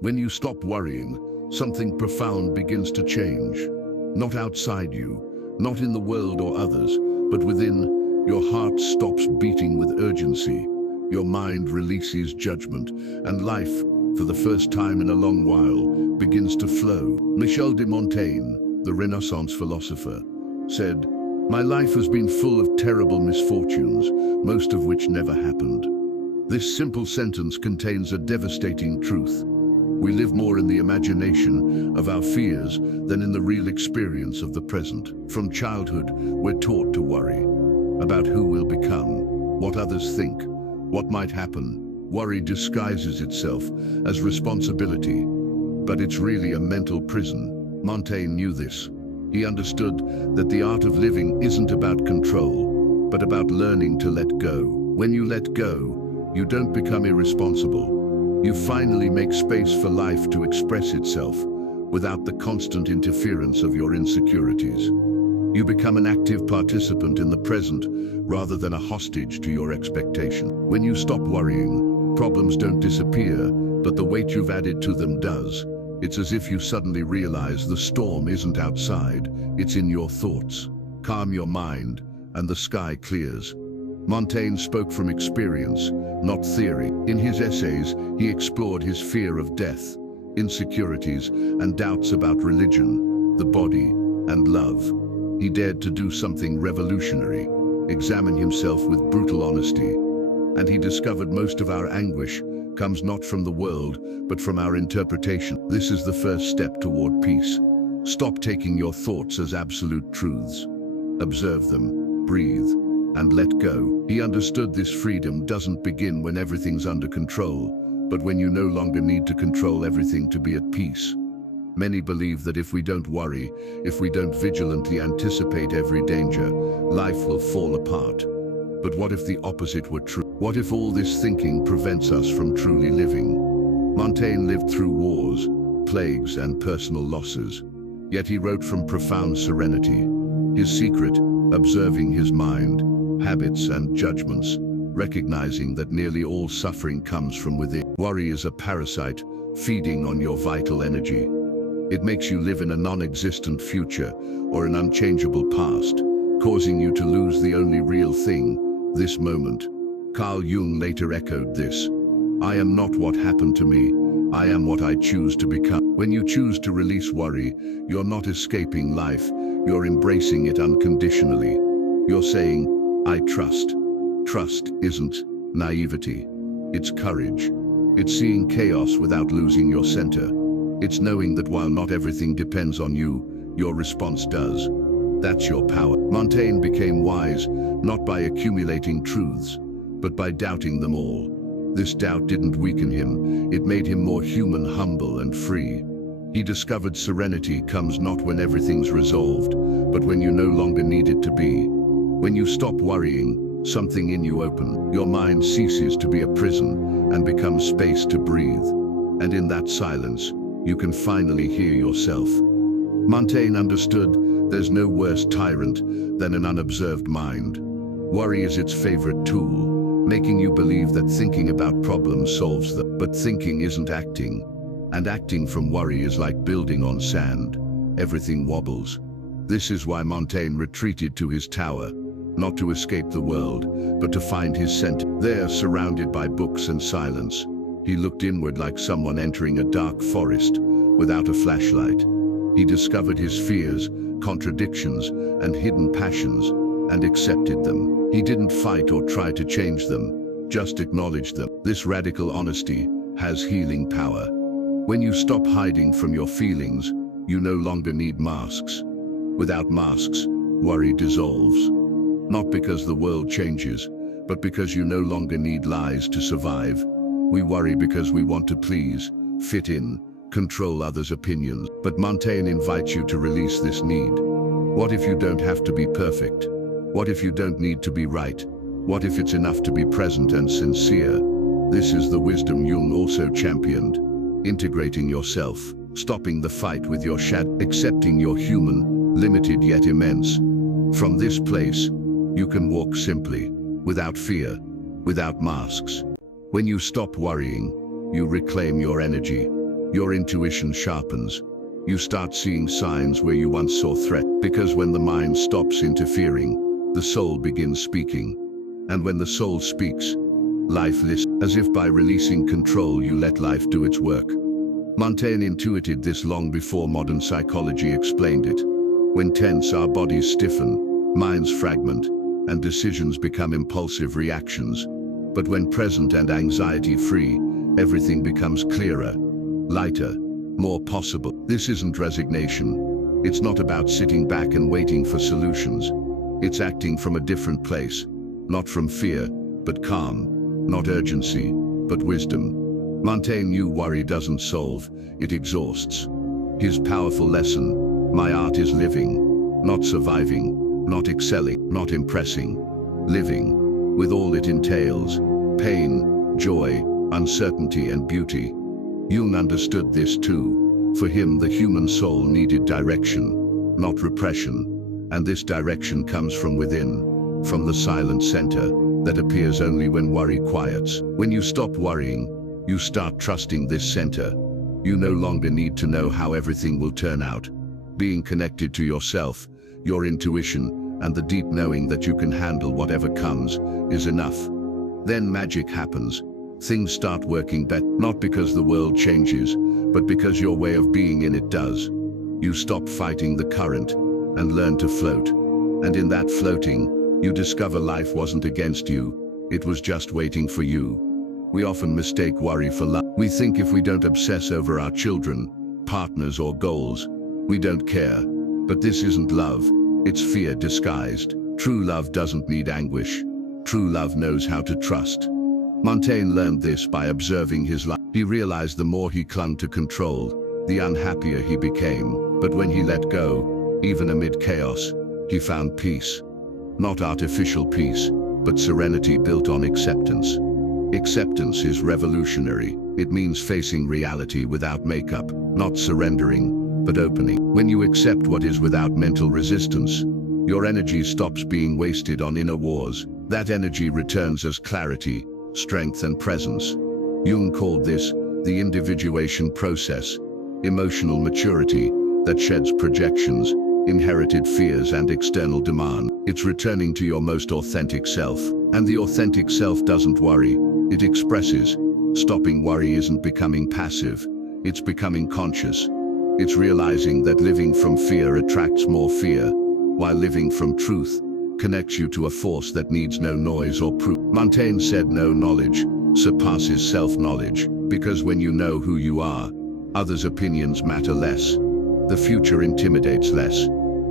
When you stop worrying, something profound begins to change. Not outside you, not in the world or others, but within. Your heart stops beating with urgency. Your mind releases judgment, and life, for the first time in a long while, begins to flow. Michel de Montaigne, the Renaissance philosopher, said, "My life has been full of terrible misfortunes, most of which never happened." This simple sentence contains a devastating truth. We live more in the imagination of our fears than in the real experience of the present. From childhood, we're taught to worry about who we'll become, what others think, what might happen. Worry disguises itself as responsibility, but it's really a mental prison. Montaigne knew this. He understood that the art of living isn't about control, but about learning to let go. When you let go, you don't become irresponsible. You finally make space for life to express itself without the constant interference of your insecurities. You become an active participant in the present rather than a hostage to your expectation. When you stop worrying, problems don't disappear, but the weight you've added to them does. It's as if you suddenly realize the storm isn't outside, it's in your thoughts. Calm your mind, and the sky clears. Montaigne spoke from experience, not theory. In his essays, he explored his fear of death, insecurities, and doubts about religion, the body, and love. He dared to do something revolutionary, examine himself with brutal honesty. And he discovered most of our anguish comes not from the world, but from our interpretation. This is the first step toward peace. Stop taking your thoughts as absolute truths. Observe them, breathe, and let go. He understood this freedom doesn't begin when everything's under control, but when you no longer need to control everything to be at peace. Many believe that if we don't worry, if we don't vigilantly anticipate every danger, life will fall apart. But what if the opposite were true? What if all this thinking prevents us from truly living? Montaigne lived through wars, plagues, and personal losses, yet he wrote from profound serenity. His secret, observing his mind, habits, and judgments, recognizing that nearly all suffering comes from within. Worry is a parasite, feeding on your vital energy. It makes you live in a non-existent future or an unchangeable past, causing you to lose the only real thing, this moment. Carl Jung later echoed this. "I am not what happened to me, I am what I choose to become." When you choose to release worry, you're not escaping life, you're embracing it unconditionally. You're saying, "I trust." Trust isn't naivety, it's courage. It's seeing chaos without losing your center. It's knowing that while not everything depends on you, your response does. That's your power. Montaigne became wise, not by accumulating truths, but by doubting them all. This doubt didn't weaken him, it made him more human, humble, and free. He discovered serenity comes not when everything's resolved, but when you no longer need it to be. When you stop worrying, something in you opens. Your mind ceases to be a prison and becomes space to breathe. And in that silence, you can finally hear yourself. Montaigne understood there's no worse tyrant than an unobserved mind. Worry is its favorite tool, making you believe that thinking about problems solves them. But thinking isn't acting, and acting from worry is like building on sand. Everything wobbles. This is why Montaigne retreated to his tower, not to escape the world, but to find his center. There, surrounded by books and silence, he looked inward like someone entering a dark forest without a flashlight. He discovered his fears, contradictions, and hidden passions, and accepted them. He didn't fight or try to change them, just acknowledged them. This radical honesty has healing power. When you stop hiding from your feelings, you no longer need masks. Without masks, worry dissolves. Not because the world changes, but because you no longer need lies to survive. We worry because we want to please, fit in, control others' opinions. But Montaigne invites you to release this need. What if you don't have to be perfect? What if you don't need to be right? What if it's enough to be present and sincere? This is the wisdom Jung also championed. Integrating yourself, stopping the fight with your shadow, accepting your human, limited yet immense. From this place, you can walk simply, without fear, without masks. When you stop worrying, you reclaim your energy. Your intuition sharpens. You start seeing signs where you once saw threat, because when the mind stops interfering, the soul begins speaking. And when the soul speaks, life listens. As if by releasing control, you let life do its work. Montaigne intuited this long before modern psychology explained it. When tense, our bodies stiffen, minds fragment, and decisions become impulsive reactions. But when present and anxiety-free, everything becomes clearer, lighter, more possible. This isn't resignation. It's not about sitting back and waiting for solutions. It's acting from a different place, not from fear, but calm, not urgency, but wisdom. Montaigne knew worry doesn't solve, it exhausts. His powerful lesson, my art is living, not surviving, not excelling, not impressing, living, with all it entails, pain, joy, uncertainty and beauty. Jung understood this too. For him, the human soul needed direction, not repression, and this direction comes from within, from the silent center that appears only when worry quiets. When you stop worrying, you start trusting this center. You no longer need to know how everything will turn out. Being connected to yourself, your intuition, and the deep knowing that you can handle whatever comes is enough. Then magic happens. Things start working better, not because the world changes, but because your way of being in it does. You stop fighting the current and learn to float. And in that floating, you discover life wasn't against you, it was just waiting for you. We often mistake worry for love. We think if we don't obsess over our children, partners or goals, we don't care. But this isn't love, it's fear disguised. True love doesn't need anguish. True love knows how to trust. Montaigne learned this by observing his life. He realized the more he clung to control, the unhappier he became. But when he let go, even amid chaos, he found peace. Not artificial peace, but serenity built on acceptance. Acceptance is revolutionary. It means facing reality without makeup, not surrendering, but opening. When you accept what is without mental resistance, your energy stops being wasted on inner wars. That energy returns as clarity, strength and presence. Jung called this the individuation process, emotional maturity that sheds projections, inherited fears and external demand. It's returning to your most authentic self. And the authentic self doesn't worry, it expresses. Stopping worry isn't becoming passive, it's becoming conscious. It's realizing that living from fear attracts more fear, while living from truth connects you to a force that needs no noise or proof. Montaigne said no knowledge surpasses self-knowledge, because when you know who you are, others' opinions matter less. The future intimidates less.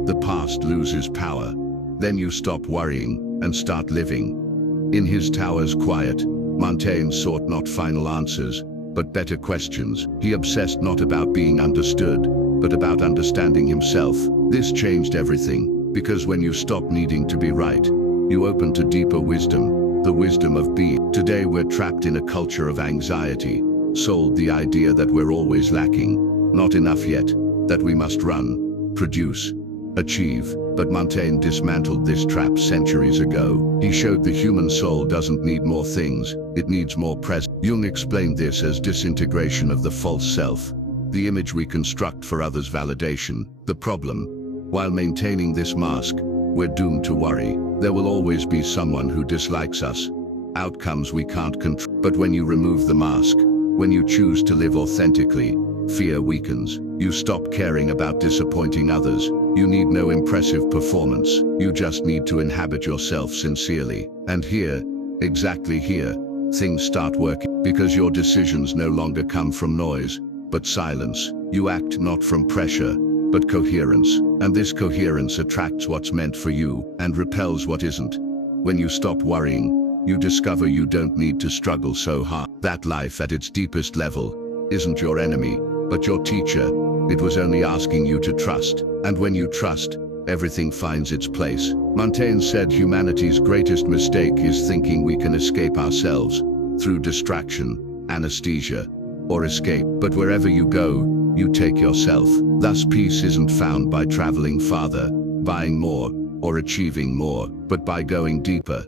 The past loses power. Then you stop worrying and start living. In his tower's quiet, Montaigne sought not final answers, but better questions. He obsessed not about being understood, but about understanding himself. This changed everything, because when you stop needing to be right, you open to deeper wisdom, the wisdom of being. Today we're trapped in a culture of anxiety, sold the idea that we're always lacking, not enough yet, that we must run, produce, achieve. But Montaigne dismantled this trap centuries ago. He showed the human soul doesn't need more things, it needs more presence. Jung explained this as disintegration of the false self, the image we construct for others' validation. The problem, while maintaining this mask, we're doomed to worry. There will always be someone who dislikes us, outcomes we can't control. But when you remove the mask, when you choose to live authentically, fear weakens. You stop caring about disappointing others. You need no impressive performance. You just need to inhabit yourself sincerely. And here, exactly here, things start working. Because your decisions no longer come from noise, but silence. You act not from pressure, but coherence. And this coherence attracts what's meant for you and repels what isn't. When you stop worrying, you discover you don't need to struggle so hard. That life at its deepest level isn't your enemy, but your teacher. It was only asking you to trust. And when you trust, everything finds its place. Montaigne said humanity's greatest mistake is thinking we can escape ourselves through distraction, anesthesia, or escape. But wherever you go, you take yourself. Thus peace isn't found by traveling farther, buying more, or achieving more, but by going deeper.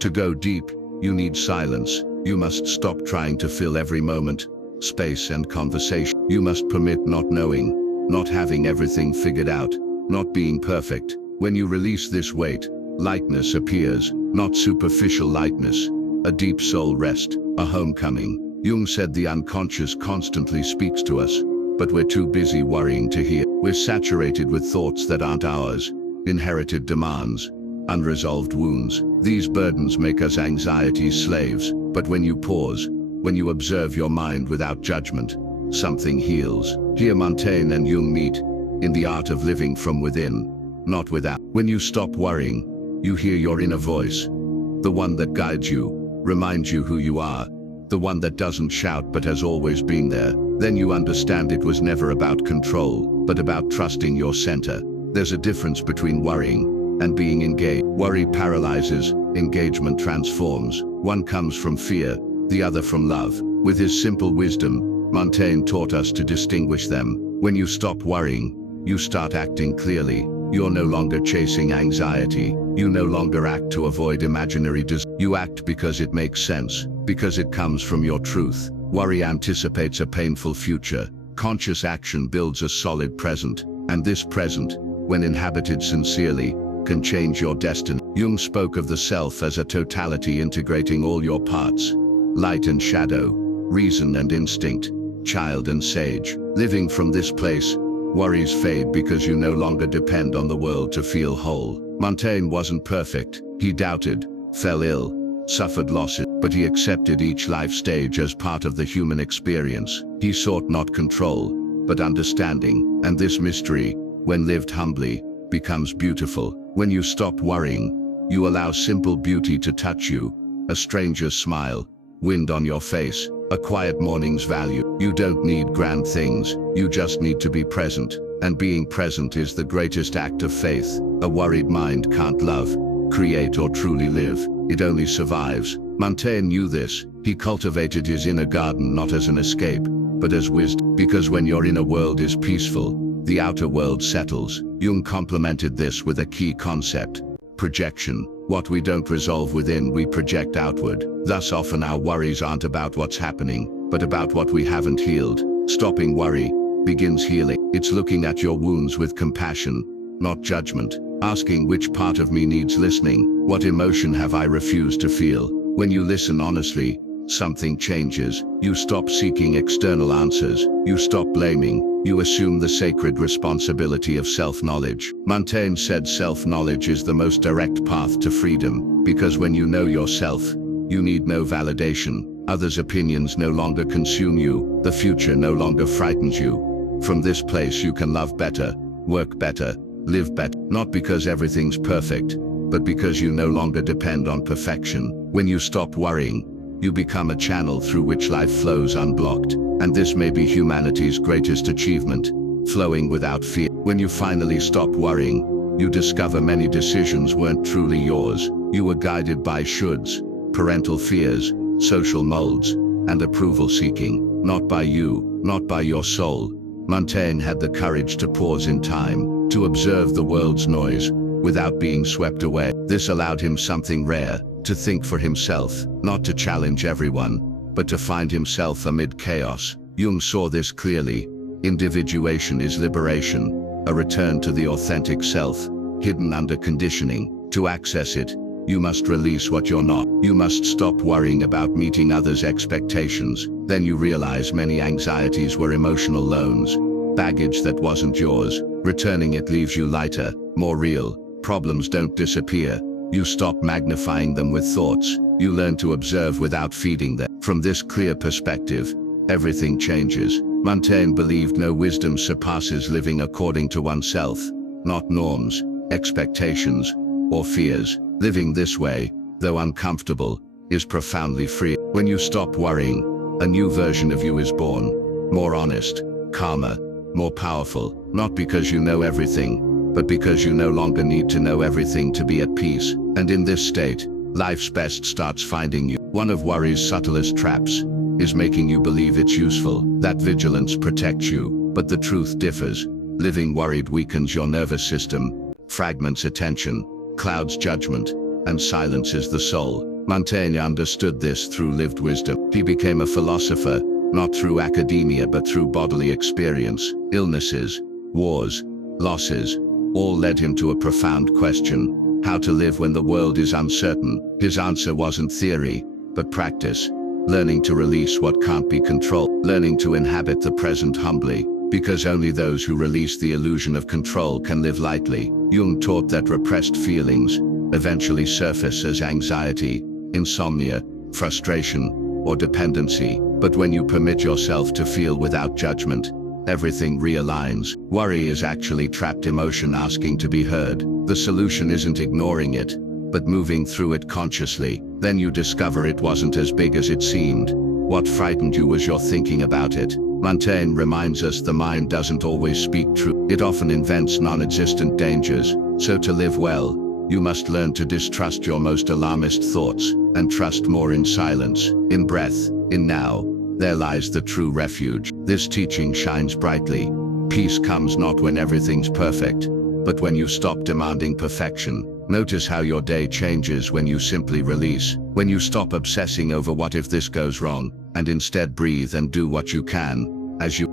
To go deep, you need silence. You must stop trying to fill every moment. space and conversation. You must permit not knowing, not having everything figured out, not being perfect. When you release this weight, lightness appears, not superficial lightness, a deep soul rest, a homecoming. Jung said the unconscious constantly speaks to us, but we're too busy worrying to hear. We're saturated with thoughts that aren't ours, inherited demands, unresolved wounds. These burdens make us anxiety's slaves, but when you pause, when you observe your mind without judgment, something heals. Here Montaigne and Jung meet, in the art of living from within, not without. When you stop worrying, you hear your inner voice, the one that guides you, reminds you who you are, the one that doesn't shout but has always been there. Then you understand it was never about control, but about trusting your center. There's a difference between worrying and being engaged. Worry paralyzes, engagement transforms. One comes from fear, the other from love. With his simple wisdom, Montaigne taught us to distinguish them. When you stop worrying, you start acting clearly. You're no longer chasing anxiety. You no longer act to avoid imaginary desires. You act because it makes sense, because it comes from your truth. Worry anticipates a painful future. Conscious action builds a solid present, and this present, when inhabited sincerely, can change your destiny. Jung spoke of the self as a totality integrating all your parts, light and shadow, reason and instinct, child and sage. Living from this place, worries fade because you no longer depend on the world to feel whole. Montaigne wasn't perfect. He doubted, fell ill, suffered losses, but he accepted each life stage as part of the human experience. He sought not control, but understanding, and this mystery, when lived humbly, becomes beautiful. When you stop worrying, you allow simple beauty to touch you, a stranger's smile, wind on your face, a quiet morning's value. You don't need grand things, you just need to be present, and being present is the greatest act of faith. A worried mind can't love, create or truly live, it only survives. Montaigne knew this. He cultivated his inner garden not as an escape, but as wisdom, because when your inner world is peaceful, the outer world settles. Jung complemented this with a key concept: projection. What we don't resolve within, we project outward. Thus often our worries aren't about what's happening, but about what we haven't healed. Stopping worry begins healing. It's looking at your wounds with compassion, not judgment. Asking, which part of me needs listening? What emotion have I refused to feel? When you listen honestly, something changes. You stop seeking external answers. You stop blaming. You assume the sacred responsibility of self-knowledge. Montaigne said self-knowledge is the most direct path to freedom, because when you know yourself, you need no validation. Others' opinions no longer consume you. The future no longer frightens you. From this place you can love better, work better, live better. Not because everything's perfect, but because you no longer depend on perfection. When you stop worrying, you become a channel through which life flows unblocked. And this may be humanity's greatest achievement, flowing without fear. When you finally stop worrying, you discover many decisions weren't truly yours. You were guided by shoulds, parental fears, social molds, and approval seeking. Not by you, not by your soul. Montaigne had the courage to pause in time, to observe the world's noise, without being swept away. This allowed him something rare: to think for himself, not to challenge everyone, but to find himself amid chaos. Jung saw this clearly. Individuation is liberation, a return to the authentic self, hidden under conditioning. To access it, you must release what you're not. You must stop worrying about meeting others' expectations. Then you realize many anxieties were emotional loans, baggage that wasn't yours. Returning it leaves you lighter, more real. Problems don't disappear. You stop magnifying them with thoughts. You learn to observe without feeding them. From this clear perspective, everything changes. Montaigne believed no wisdom surpasses living according to oneself, not norms, expectations, or fears. Living this way, though uncomfortable, is profoundly free. When you stop worrying, a new version of you is born. More honest, calmer, more powerful. Not because you know everything, but because you no longer need to know everything to be at peace. And in this state, life's best starts finding you. One of worry's subtlest traps is making you believe it's useful, that vigilance protects you, but the truth differs. Living worried weakens your nervous system, fragments attention, clouds judgment, and silences the soul. Montaigne understood this through lived wisdom. He became a philosopher, not through academia but through bodily experience. Illnesses, wars, losses, all led him to a profound question: how to live when the world is uncertain. His answer wasn't theory, but practice. Learning to release what can't be controlled. Learning to inhabit the present humbly, because only those who release the illusion of control can live lightly. Jung taught that repressed feelings eventually surface as anxiety, insomnia, frustration, or dependency. But when you permit yourself to feel without judgment, everything realigns. Worry is actually trapped emotion asking to be heard. The solution isn't ignoring it, but moving through it consciously. Then you discover it wasn't as big as it seemed. What frightened you was your thinking about it. Montaigne reminds us the mind doesn't always speak truth. It often invents non-existent dangers. So to live well, you must learn to distrust your most alarmist thoughts, and trust more in silence, in breath, in now. There lies the true refuge. This teaching shines brightly. Peace comes not when everything's perfect, but when you stop demanding perfection. Notice how your day changes when you simply release, when you stop obsessing over what if this goes wrong, and instead breathe and do what you can.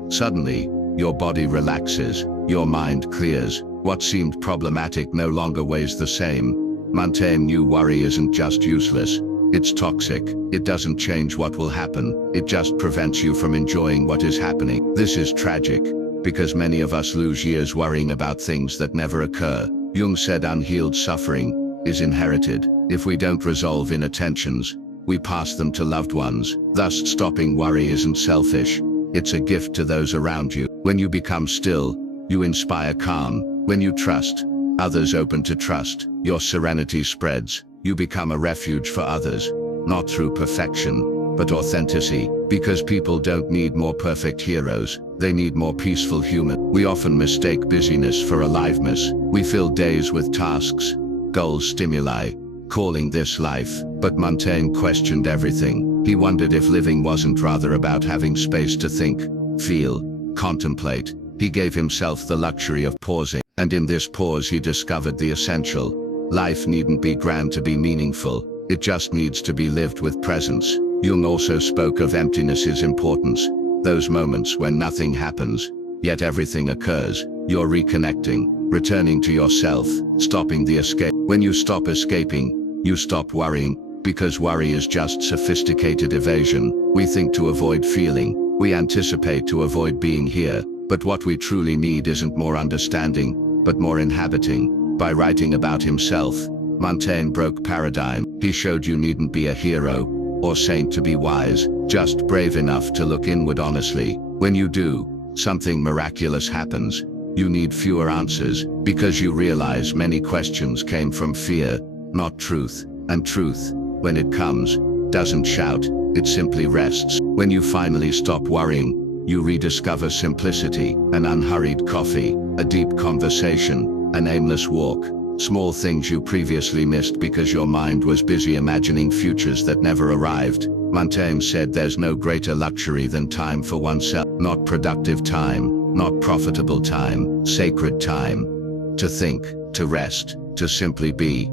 Suddenly, your body relaxes, your mind clears. What seemed problematic no longer weighs the same. Montaigne knew worry isn't just useless, it's toxic. It doesn't change what will happen, it just prevents you from enjoying what is happening. This is tragic, because many of us lose years worrying about things that never occur. Jung said unhealed suffering is inherited. If we don't resolve inner tensions, we pass them to loved ones. Thus, stopping worry isn't selfish, it's a gift to those around you. When you become still, you inspire calm. When you trust, others open to trust. Your serenity spreads. You become a refuge for others, not through perfection, but authenticity. Because people don't need more perfect heroes, they need more peaceful humans. We often mistake busyness for aliveness. We fill days with tasks, goals, stimuli, calling this life. But Montaigne questioned everything. He wondered if living wasn't rather about having space to think, feel, contemplate. He gave himself the luxury of pausing, and in this pause he discovered the essential. Life needn't be grand to be meaningful, it just needs to be lived with presence. Jung also spoke of emptiness's importance, those moments when nothing happens, yet everything occurs. You're reconnecting, returning to yourself, stopping the escape. When you stop escaping, you stop worrying, because worry is just sophisticated evasion. We think to avoid feeling, we anticipate to avoid being here. But what we truly need isn't more understanding, but more inhabiting. By writing about himself, Montaigne broke paradigm. He showed you needn't be a hero or saint to be wise, just brave enough to look inward honestly. When you do, something miraculous happens. You need fewer answers, because you realize many questions came from fear, not truth. And truth, when it comes, doesn't shout, it simply rests. When you finally stop worrying, you rediscover simplicity, an unhurried coffee, a deep conversation, an aimless walk, small things you previously missed because your mind was busy imagining futures that never arrived. Montaigne said there's no greater luxury than time for oneself. Not productive time, not profitable time, sacred time. To think, to rest, to simply be.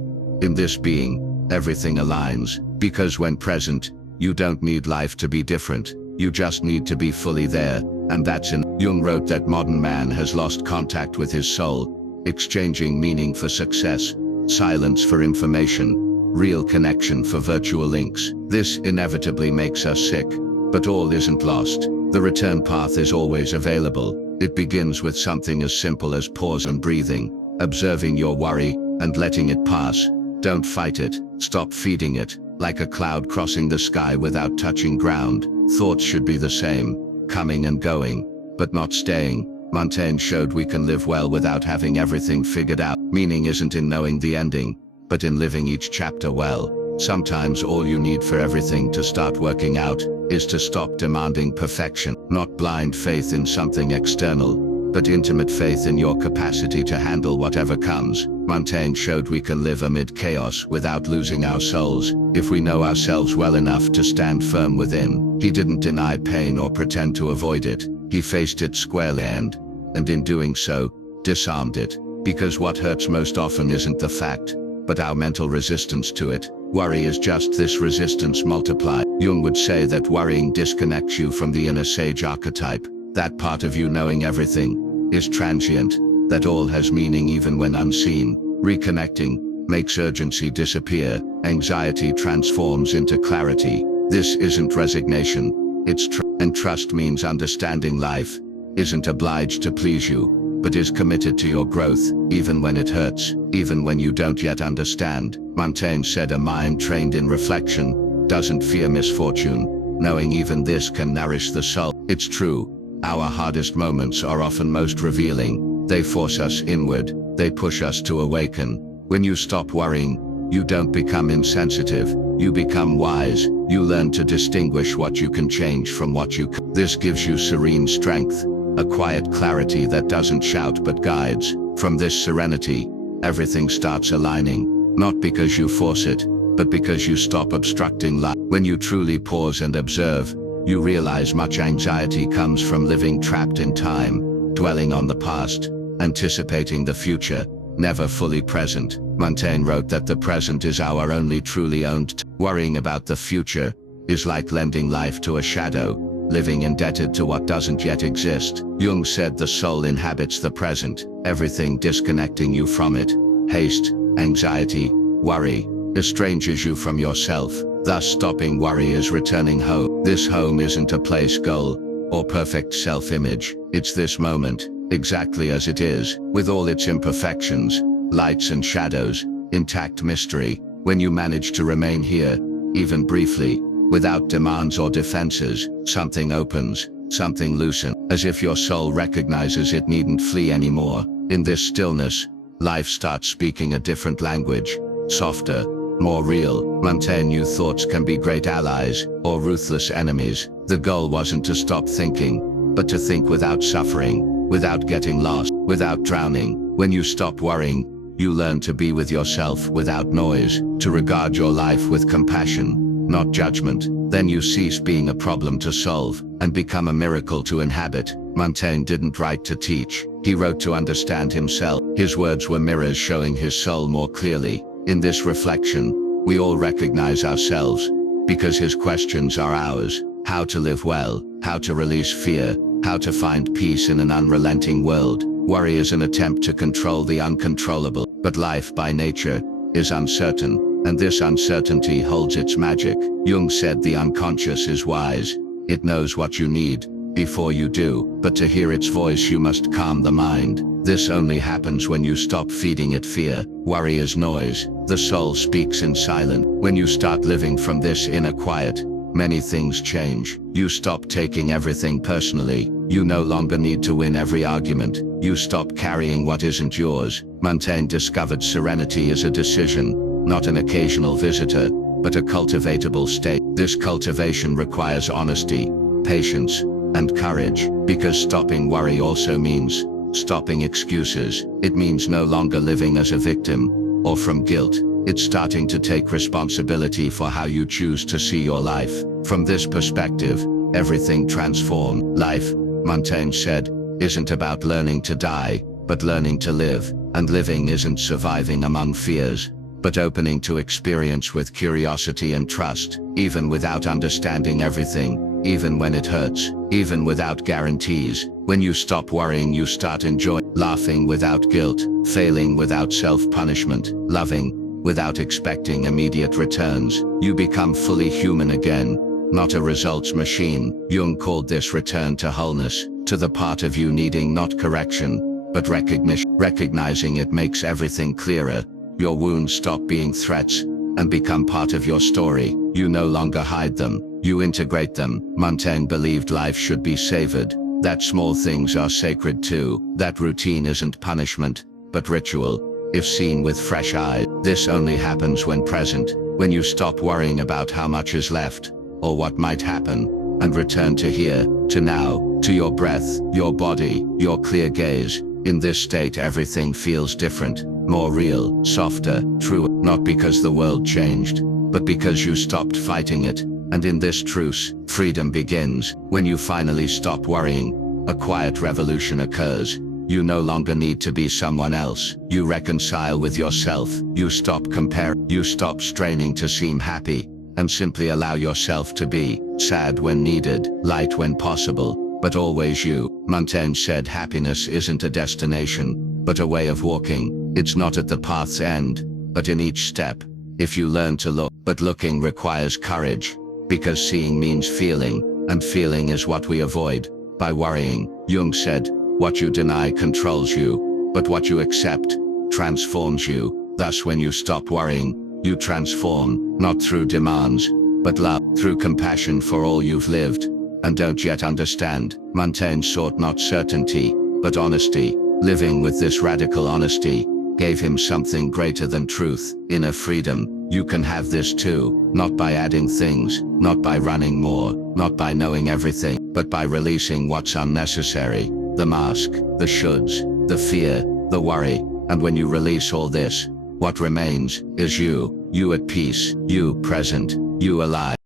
In this being, everything aligns, because when present, you don't need life to be different. You just need to be fully there, and that's in. Jung wrote that modern man has lost contact with his soul, exchanging meaning for success, silence for information, real connection for virtual links. This inevitably makes us sick, but all isn't lost. The return path is always available. It begins with something as simple as pause and breathing, observing your worry, and letting it pass. Don't fight it, stop feeding it. Like a cloud crossing the sky without touching ground, thoughts should be the same, coming and going, but not staying. Montaigne showed we can live well without having everything figured out. Meaning isn't in knowing the ending, but in living each chapter well. Sometimes all you need for everything to start working out is to stop demanding perfection. Not blind faith in something external, but intimate faith in your capacity to handle whatever comes. Montaigne showed we can live amid chaos without losing our souls, if we know ourselves well enough to stand firm within. He didn't deny pain or pretend to avoid it. He faced it squarely and in doing so, disarmed it. Because what hurts most often isn't the fact, but our mental resistance to it. Worry is just this resistance multiplied. Jung would say that worrying disconnects you from the inner sage archetype. That part of you knowing everything is transient, that all has meaning even when unseen. Reconnecting makes urgency disappear. Anxiety transforms into clarity. This isn't resignation, it's and trust means understanding life isn't obliged to please you, but is committed to your growth, even when it hurts, even when you don't yet understand. Montaigne said a mind trained in reflection doesn't fear misfortune, knowing even this can nourish the soul. It's true, our hardest moments are often most revealing. They force us inward, they push us to awaken. When you stop worrying, you don't become insensitive, you become wise. You learn to distinguish what you can change from what you can't. This gives you serene strength, a quiet clarity that doesn't shout but guides. From this serenity, everything starts aligning, not because you force it, but because you stop obstructing life. When you truly pause and observe, you realize much anxiety comes from living trapped in time, dwelling on the past, anticipating the future, never fully present. Montaigne wrote that the present is our only truly owned. Worrying about the future is like lending life to a shadow, living indebted to what doesn't yet exist. Jung said the soul inhabits the present, everything disconnecting you from it, haste, anxiety, worry, estranges you from yourself. Thus stopping worry is returning home. This home isn't a place, goal, or perfect self-image. It's this moment, exactly as it is, with all its imperfections, lights and shadows, intact mystery. When you manage to remain here, even briefly, without demands or defenses, something opens, something loosens, as if your soul recognizes it needn't flee anymore. In this stillness, life starts speaking a different language, softer, more real. Montaigne knew thoughts can be great allies, or ruthless enemies. The goal wasn't to stop thinking, but to think without suffering, without getting lost, without drowning. When you stop worrying, you learn to be with yourself without noise, to regard your life with compassion, not judgment. Then you cease being a problem to solve, and become a miracle to inhabit. Montaigne didn't write to teach, he wrote to understand himself. His words were mirrors showing his soul more clearly. In this reflection, we all recognize ourselves, because his questions are ours. How to live well, how to release fear, how to find peace in an unrelenting world. Worry is an attempt to control the uncontrollable, but life by nature is uncertain, and this uncertainty holds its magic. Jung said the unconscious is wise. It knows what you need before you do, but to hear its voice you must calm the mind. This only happens when you stop feeding it fear. Worry is noise. The soul speaks in silence. When you start living from this inner quiet, many things change. You stop taking everything personally. You no longer need to win every argument. You stop carrying what isn't yours. Montaigne discovered serenity is a decision, not an occasional visitor, but a cultivatable state. This cultivation requires honesty, patience, and courage, because stopping worry also means stopping excuses. It means no longer living as a victim, or from guilt. It's starting to take responsibility for how you choose to see your life. From this perspective, everything transforms. Life, Montaigne said, isn't about learning to die, but learning to live. And living isn't surviving among fears, but opening to experience with curiosity and trust, even without understanding everything, even when it hurts, even without guarantees. When you stop worrying, you start enjoying, laughing without guilt, failing without self-punishment, loving without expecting immediate returns. You become fully human again, not a results machine. Jung called this return to wholeness, to the part of you needing not correction, but recognition. Recognizing it makes everything clearer. Your wounds stop being threats and become part of your story. You no longer hide them, you integrate them. Montaigne believed life should be savored, that small things are sacred too, that routine isn't punishment, but ritual, if seen with fresh eyes. This only happens when present, when you stop worrying about how much is left, or what might happen, and return to here, to now, to your breath, your body, your clear gaze. In this state everything feels different, more real, softer, truer, not because the world changed, but because you stopped fighting it. And in this truce, freedom begins. When you finally stop worrying, a quiet revolution occurs. You no longer need to be someone else. You reconcile with yourself. You stop comparing. You stop straining to seem happy, and simply allow yourself to be sad when needed, light when possible, but always you. Montaigne said happiness isn't a destination, but a way of walking. It's not at the path's end, but in each step. If you learn to look, but looking requires courage, because seeing means feeling, and feeling is what we avoid by worrying. Jung said, what you deny controls you, but what you accept transforms you. Thus, when you stop worrying, you transform, not through demands, but love, through compassion for all you've lived and don't yet understand. Montaigne sought not certainty, but honesty. Living with this radical honesty gave him something greater than truth, inner freedom. You can have this too, not by adding things, not by running more, not by knowing everything, but by releasing what's unnecessary, the mask, the shoulds, the fear, the worry. And when you release all this, what remains is you at peace, you present, you alive.